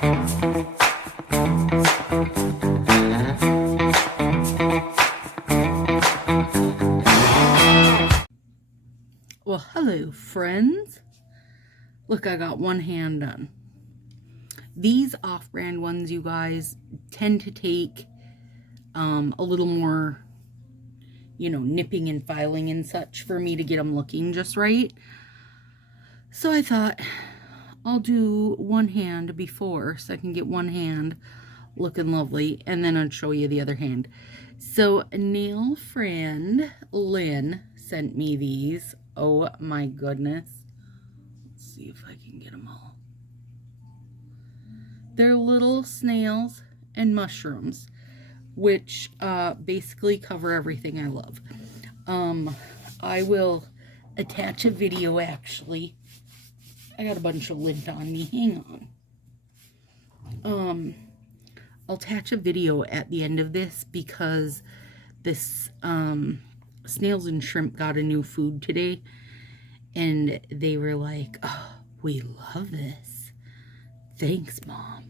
Well, hello, friends. Look, I got one hand done. These off-brand ones, you guys, tend to take a little more, you know, nipping and filing and such for me to get them looking just right. So I thought I'll do one hand before so I can get one hand looking lovely, and then I'll show you the other hand. So nail friend Lynn sent me these. Oh my goodness. Let's see if I can get them all. They're little snails and mushrooms, which basically cover everything I love. I will attach a video, actually. I got a bunch of lint on me. Hang on. I'll attach a video at the end of this because this Snails and Shrimp got a new food today, and they were like, "Oh, we love this. Thanks, Mom."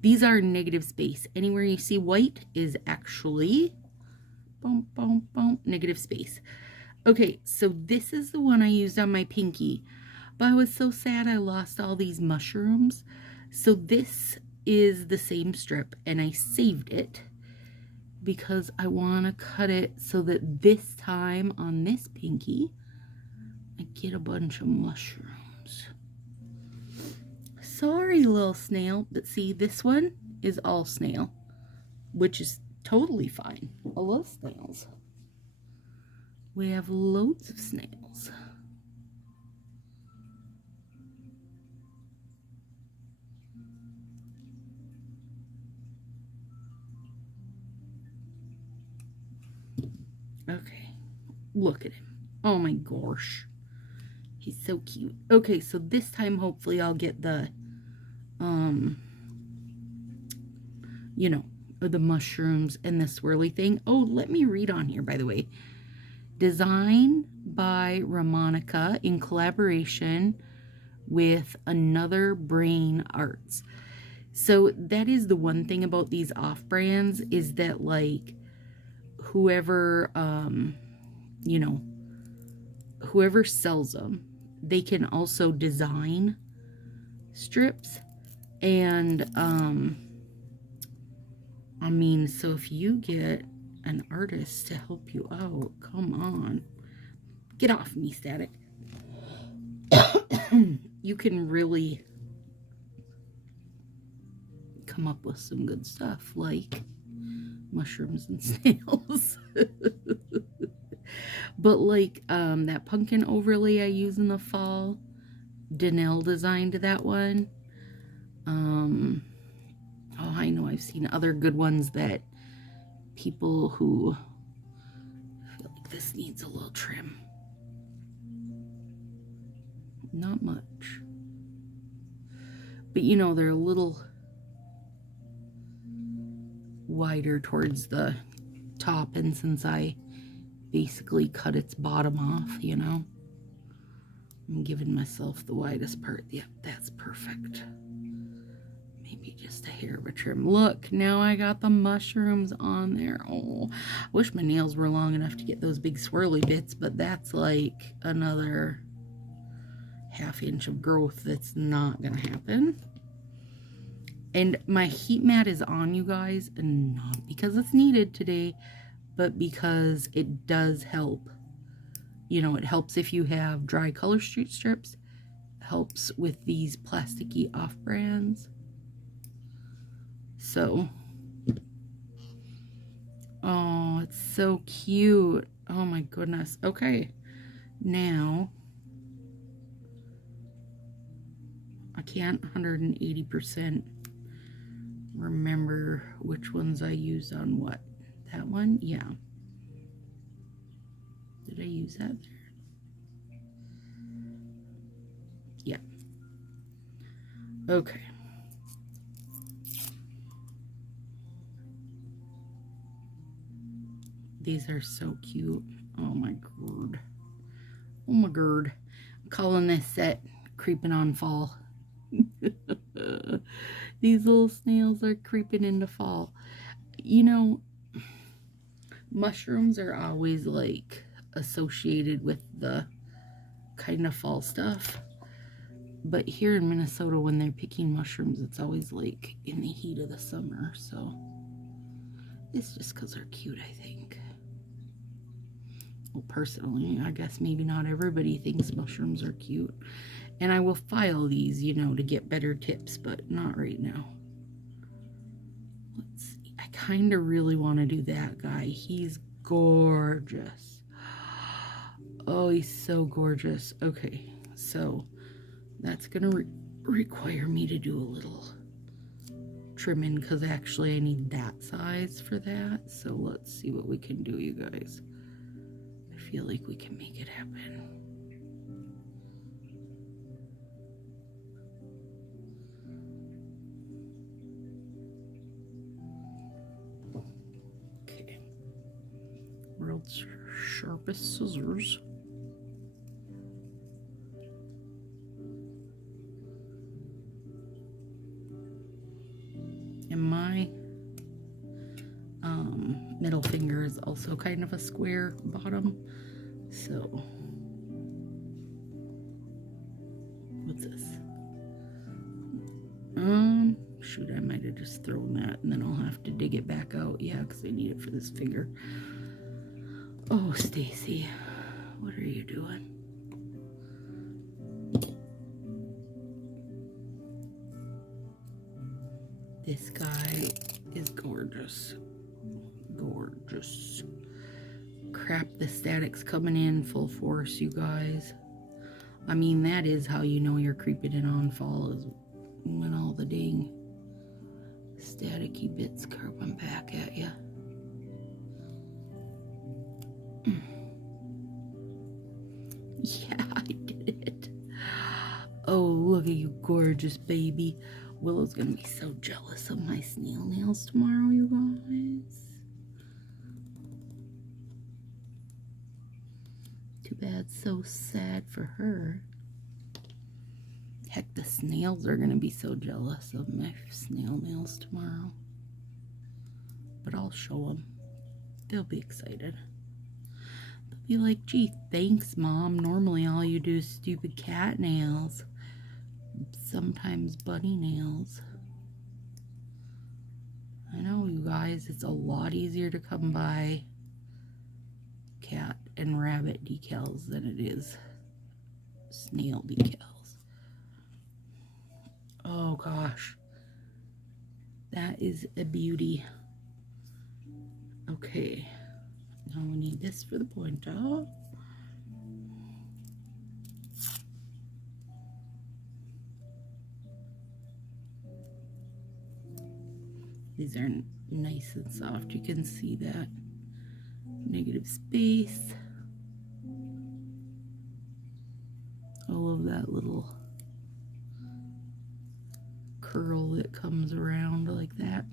These are negative space. Anywhere you see white is actually negative space. Okay, so this is the one I used on my pinky, but I was so sad I lost all these mushrooms. So this is the same strip, and I saved it because I want to cut it so that this time on this pinky I get a bunch of mushrooms. Sorry, little snail, but see, this one is all snail, which is totally fine. I love snails. We have loads of snails. Okay, look at him. Oh my gosh. He's so cute. Okay, so this time hopefully I'll get the, you know, the mushrooms and the swirly thing. Oh, let me read on here, by the way. Design by Ramonica in collaboration with Another Brain Arts. So that is the one thing about these off-brands, is that, like, whoever, you know, whoever sells them, they can also design strips. And, I mean, so if you get an artist to help you out, come on. Get off me, Static. You can really come up with some good stuff, like mushrooms and snails. But like that pumpkin overlay I use in the fall, Danelle designed that one. Oh, I know I've seen other good ones that people who feel like this needs a little trim. Not much. But you know, they're a little wider towards the top, and since I basically cut its bottom off, you know, I'm giving myself the widest part. Yep, that's perfect. Maybe just a hair of a trim. Look, now I got the mushrooms on there. Oh, I wish my nails were long enough to get those big swirly bits, but that's like another ½ inch of growth that's not gonna happen. And my heat mat is on, you guys, and not because it's needed today, but because it does help. You know, it helps if you have dry color street strips, helps with these plasticky off-brands. So, oh, it's so cute. Oh my goodness. Okay, now I can't 180% remember which ones I used on what. That one? Yeah. Did I use that there? Yeah. Okay. These are so cute. Oh my god. Oh my god. I'm calling this set Creeping on Fall. These little snails are creeping into fall. You know, mushrooms are always like associated with the kind of fall stuff. But here in Minnesota, when they're picking mushrooms, it's always like in the heat of the summer. So it's just because they're cute, I think. Well, personally, I guess maybe not everybody thinks mushrooms are cute. And I will file these, you know, to get better tips, but not right now. Let's see. I kind of really want to do that guy. He's gorgeous. Oh, he's so gorgeous. Okay, so that's going to require me to do a little trimming because actually I need that size for that. So let's see what we can do, you guys. I feel like we can make it happen. Okay. World's sharpest scissors. And my middle finger is also kind of a square bottom. So, what's this? Shoot, I might have just thrown that and then I'll have to dig it back out. Yeah, because I need it for this finger. Oh, Stacy, what are you doing? This guy is gorgeous. Gorgeous. Crap, the static's coming in full force, you guys. I mean, that is how you know you're creeping in on fall, is when all the dang staticky bits coming back at you. Yeah, I did it. Oh, look at you, gorgeous baby. Willow's gonna be so jealous of my snail nails tomorrow, you guys. Too bad, so sad for her. Heck, the snails are gonna be so jealous of my snail nails tomorrow. But I'll show them. They'll be excited. They'll be like, gee, thanks, Mom. Normally all you do is stupid cat nails. Sometimes bunny nails. I know, you guys, it's a lot easier to come by cat and rabbit decals than it is snail decals. Oh gosh, that is a beauty. Okay, now we need this for the pointer. These are nice and soft. You can see that negative space. All of that little curl that comes around like that.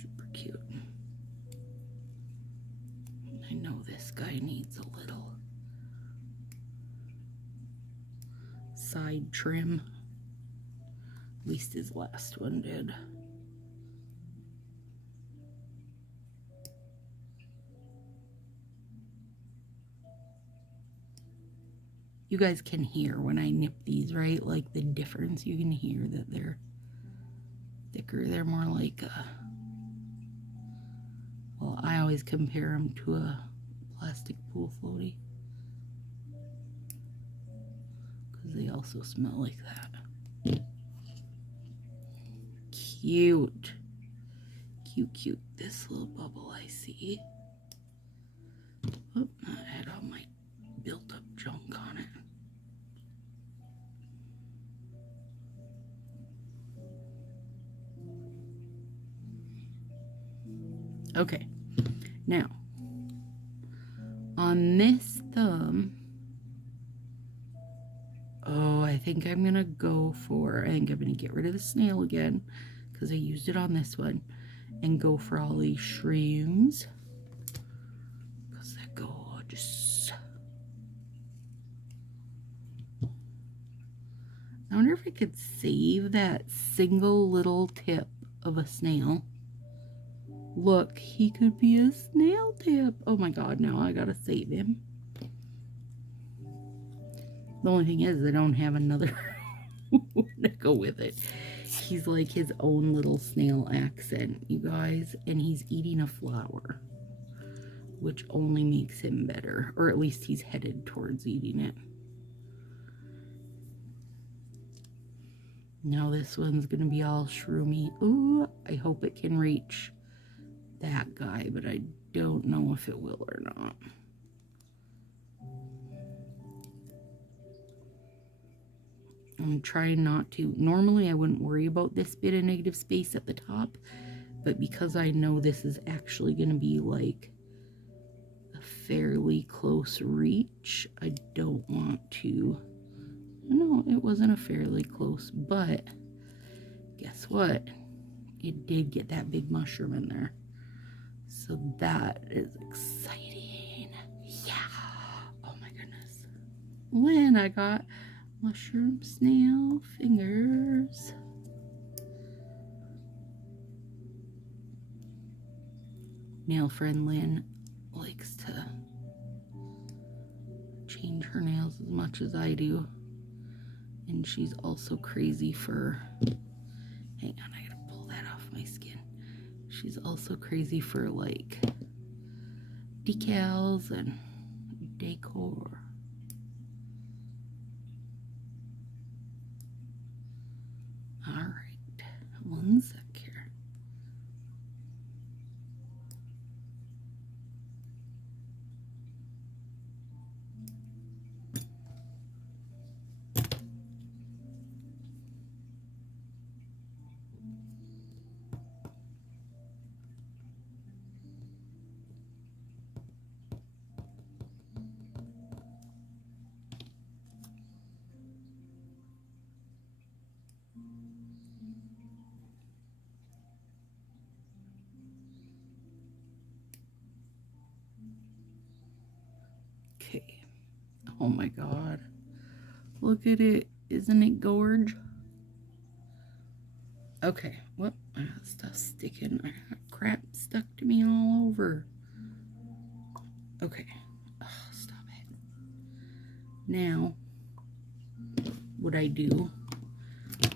Super cute. I know this guy needs a little side trim. At least his last one did. You guys can hear when I nip these, right? Like the difference. You can hear that they're thicker. They're more like a, well, I always compare them to a plastic pool floaty because they also smell like that. Cute. Cute, cute. This little bubble I see. Oh, I had all my built up junk on it. Okay, now on this thumb, oh, I think I'm gonna go for, I think I'm gonna get rid of the snail again because I used it on this one, and go for all these shrooms because they're gorgeous. Now wonder if I could save that single little tip of a snail. Look, he could be a snail tip. Oh my god, now I gotta save him. The only thing is I don't have another one to go with it. He's like his own little snail accent, you guys, and he's eating a flower, which only makes him better, or at least he's headed towards eating it. Now this one's gonna be all shroomy. Ooh, I hope it can reach that guy, but I don't know if it will or not. I'm trying not to. Normally I wouldn't worry about this bit of negative space at the top, but because I know this is actually going to be like a fairly close reach, I don't want to. No, it wasn't a fairly close, but guess what? It did get that big mushroom in there. So that is exciting. Yeah. Oh my goodness. When I got mushroom snail fingers. Nail friend Lynn likes to change her nails as much as I do. And she's also crazy for, hang on, I gotta pull that off my skin. She's also crazy for like decals and decor. All right, one sec here. Okay. Oh my god. Look at it. Isn't it gorge? Okay. Whoop. I got stuff sticking. I got crap stuck to me all over. Okay. Oh, stop it. Now, what I do.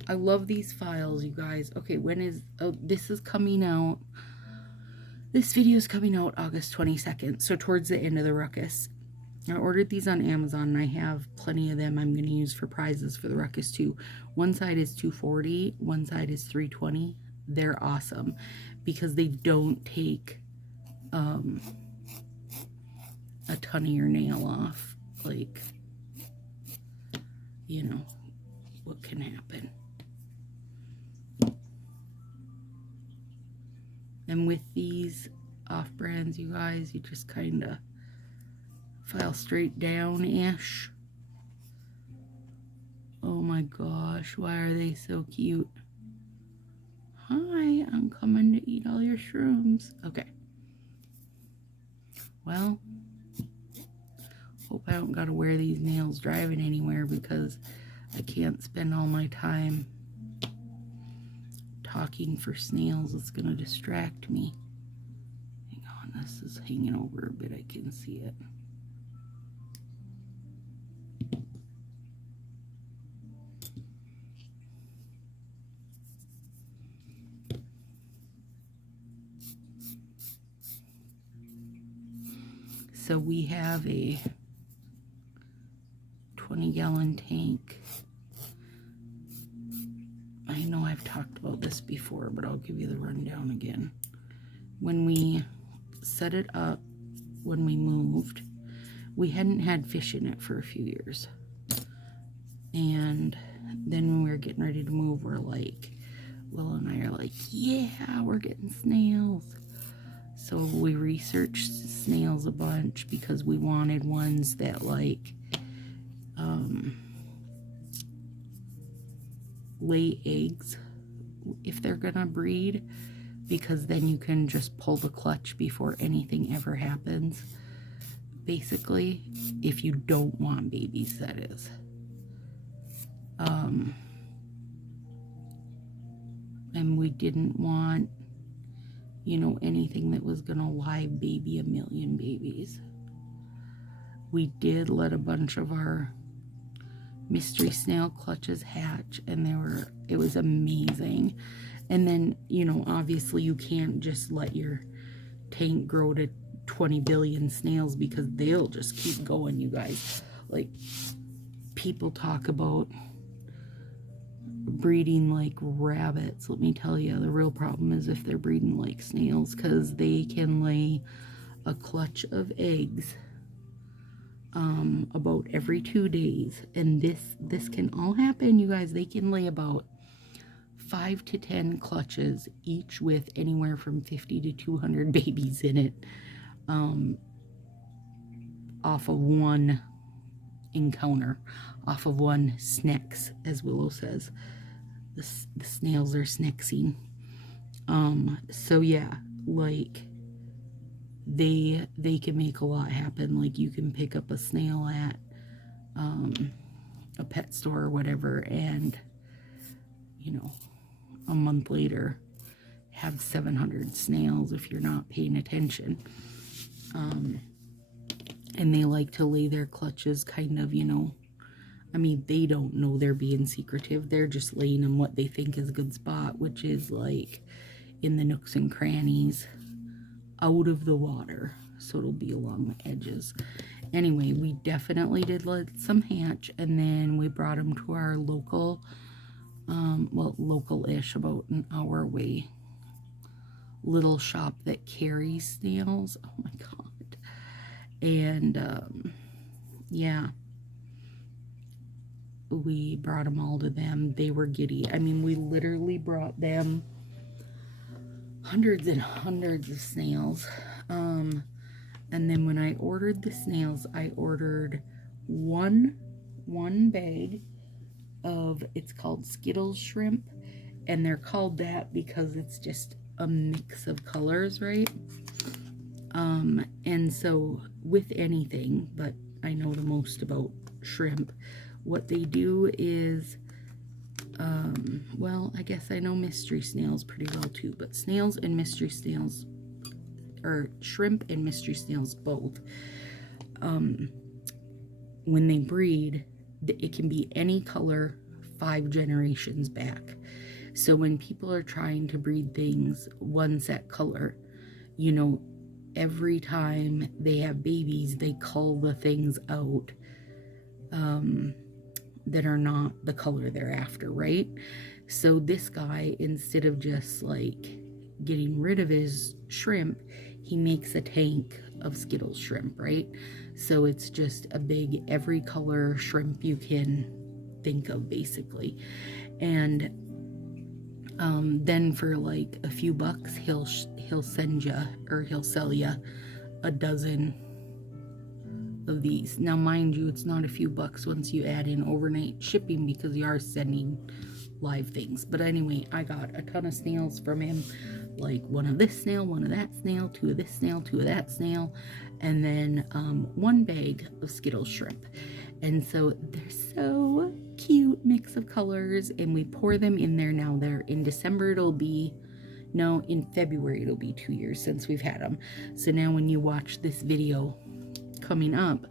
I love these files, you guys. Okay, when is... Oh, this is coming out. This video is coming out August 22nd. So towards the end of the ruckus. I ordered these on Amazon and I have plenty of them I'm going to use for prizes for the ruckus too. One side is $240, one side is $320. They're awesome because they don't take a ton of your nail off. Like, you know, what can happen. And with these off-brands, you guys, you just kind of file straight down-ish. Oh my gosh, why are they so cute? Hi, I'm coming to eat all your shrooms. Okay. Well, hope I don't gotta wear these nails driving anywhere because I can't spend all my time talking for snails. It's gonna distract me. Hang on, this is hanging over a bit. I can see it. So we have a 20-gallon tank. I know I've talked about this before, but I'll give you the rundown again. When we set it up, when we moved, we hadn't had fish in it for a few years. And then when we were getting ready to move, we're like, Will and I are like, yeah, we're getting snails. So we researched snails a bunch because we wanted ones that like lay eggs if they're gonna breed, because then you can just pull the clutch before anything ever happens. Basically, if you don't want babies, that is. time we didn't want, you know, anything that was gonna live baby a million babies. We did let a bunch of our mystery snail clutches hatch, and it was amazing. And then, you know, obviously you can't just let your tank grow to 20 billion snails, because they'll just keep going, you guys. Like, people talk about breeding like rabbits. Let me tell you, the real problem is if they're breeding like snails, because they can lay a clutch of eggs about every 2 days. And this can all happen, you guys. They can lay about 5 to 10 clutches, each with anywhere from 50 to 200 babies in it, off of one encounter, off of one snacks, as Willow says. The snails are snacksing. So yeah, like, they can make a lot happen. Like, you can pick up a snail at a pet store or whatever, and, you know, a month later have 700 snails if you're not paying attention. And they like to lay their clutches kind of, you know, I mean, they don't know they're being secretive. They're just laying in what they think is a good spot, which is like in the nooks and crannies, out of the water. So it'll be along the edges. Anyway, we definitely did let some hatch, and then we brought them to our local, well, local-ish, about an hour away, little shop that carries snails. Oh my God. And, yeah, we brought them all to them. They were giddy. I mean, we literally brought them hundreds and hundreds of snails. And then when I ordered the snails, I ordered one bag of, it's called Skittles shrimp, and they're called that because it's just a mix of colors, right? And so with anything, but I know the most about shrimp, what they do is, well, I guess I know mystery snails pretty well too, but snails and mystery snails, or shrimp and mystery snails both, when they breed, it can be any color 5 generations back. So when people are trying to breed things one set color, you know, every time they have babies, they cull the things out that are not the color they're after, right? So this guy, instead of just like getting rid of his shrimp, he makes a tank of Skittles shrimp, right? So it's just a big every color shrimp you can think of, basically. And then for like a few bucks, he'll send you, or he'll sell you a dozen of these. Now, mind you, it's not a few bucks once you add in overnight shipping, because you are sending live things. But anyway, I got a ton of snails from him, like one of this snail, one of that snail, 2 of this snail, 2 of that snail, and then 1 bag of Skittles shrimp. And so they're so cute, mix of colors, and we pour them in there now. They're in December, in February it'll be 2 years since we've had them. So now when you watch this video coming up,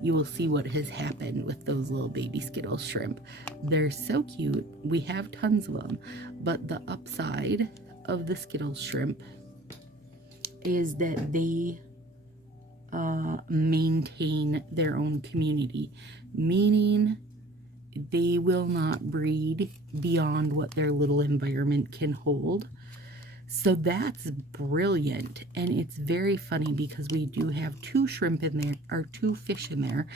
you will see what has happened with those little baby Skittles shrimp. They're so cute. We have tons of them, but the upside of the Skittles shrimp is that they maintain their own community, meaning they will not breed beyond what their little environment can hold. So that's brilliant. And it's very funny because we do have 2 shrimp in there, or 2 fish in there,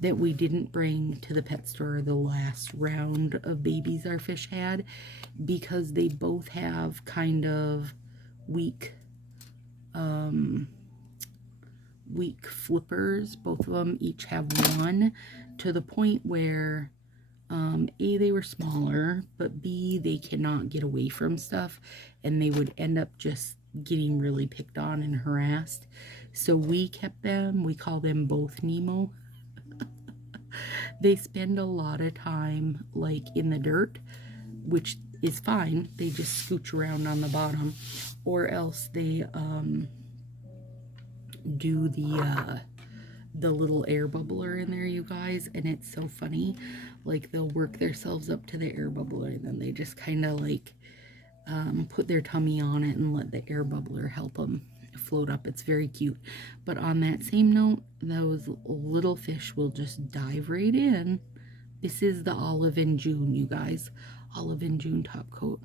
that we didn't bring to the pet store the last round of babies our fish had, because they both have kind of weak flippers. Both of them each have 1, to the point where A, they were smaller, but B, they cannot get away from stuff, and they would end up just getting really picked on and harassed. So we kept them. We call them both Nemo. They spend a lot of time like in the dirt, which is fine. They just scooch around on the bottom, or else they do the little air bubbler in there, you guys, and it's so funny. Like, they'll work themselves up to the air bubbler, and then they just kind of like put their tummy on it and let the air bubbler help them float up. It's very cute. But on that same note, those little fish will just dive right in. This is the Olive and June, you guys. Olive and June top coat.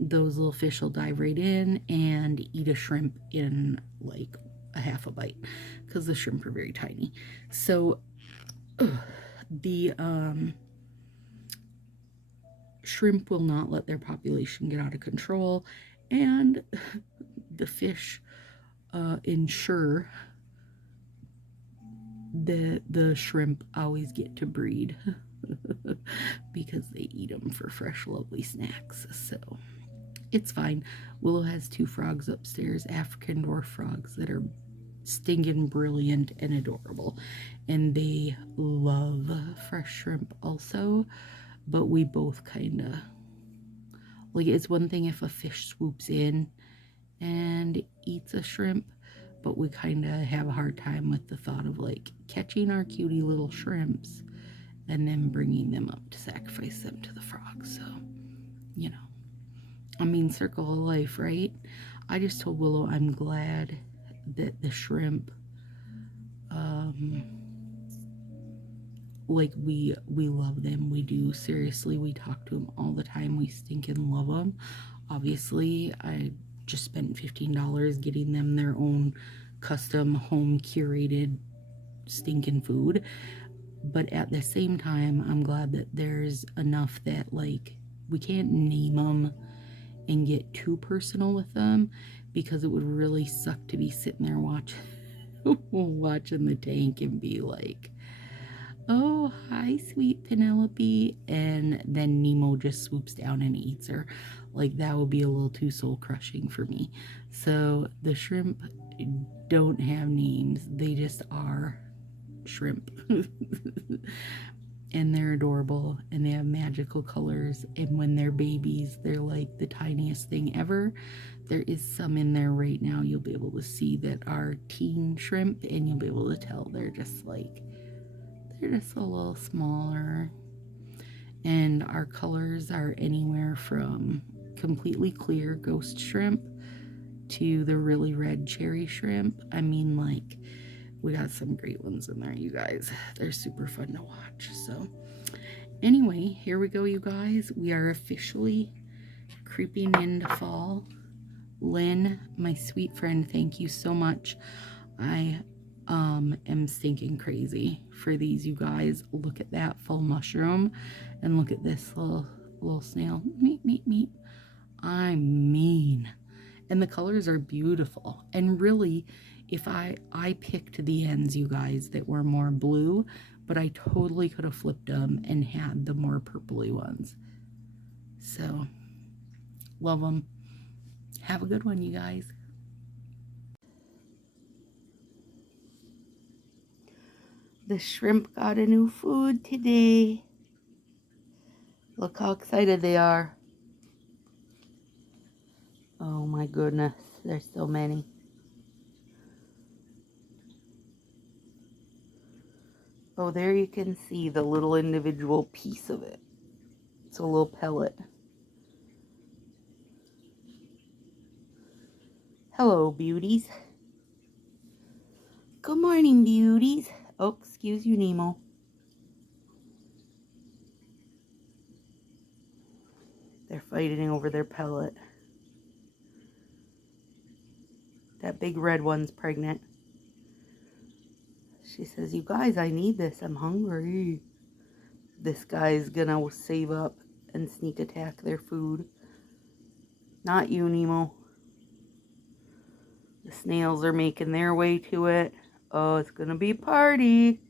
Those little fish will dive right in and eat a shrimp in like a half a bite, because the shrimp are very tiny. So the shrimp will not let their population get out of control, and the fish ensure that the shrimp always get to breed because they eat them for fresh, lovely snacks. So it's fine. Willow has 2 frogs upstairs, African dwarf frogs, that are stinking brilliant and adorable, and they love fresh shrimp also. But we both kind of like, it's one thing if a fish swoops in and eats a shrimp, but we kind of have a hard time with the thought of like catching our cutie little shrimps and then bringing them up to sacrifice them to the frogs. So, you know, I mean, circle of life, right? I just told Willow I'm glad that the shrimp, like, we love them. We do. Seriously, we talk to them all the time. We stinking love them. Obviously, I just spent $15 getting them their own custom home curated stinking food. But at the same time, I'm glad that there's enough that, like, we can't name them and get too personal with them, because it would really suck to be sitting there watching the tank and be like, oh, hi, sweet Penelope, and then Nemo just swoops down and eats her. Like, that would be a little too soul-crushing for me. So the shrimp don't have names. They just are shrimp. And they're adorable, and they have magical colors, and when they're babies, they're like the tiniest thing ever. There is some in there right now you'll be able to see that are teen shrimp, and you'll be able to tell they're just a little smaller. And our colors are anywhere from completely clear ghost shrimp to the really red cherry shrimp. I mean, like, we got some great ones in there, you guys. They're super fun to watch. So anyway, here we go, you guys. We are officially creeping into fall. Lynn, my sweet friend, thank you so much. I am stinking crazy for these, you guys. Look at that full mushroom, and look at this little snail. Meep, meep, meep. I mean, and the colors are beautiful. And really, if I picked the ends, you guys, that were more blue, but I totally could have flipped them and had the more purpley ones. So, love them. Have a good one, you guys. The shrimp got a new food today. Look how excited they are. Oh my goodness, there's so many. Oh, there you can see the little individual piece of it. It's a little pellet. Hello, beauties. Good morning, beauties. Oh, excuse you, Nemo. They're fighting over their pellet. That big red one's pregnant. She says, you guys, I need this. I'm hungry. This guy's gonna save up and sneak attack their food. Not you, Nemo. The snails are making their way to it. Oh, it's gonna be a party.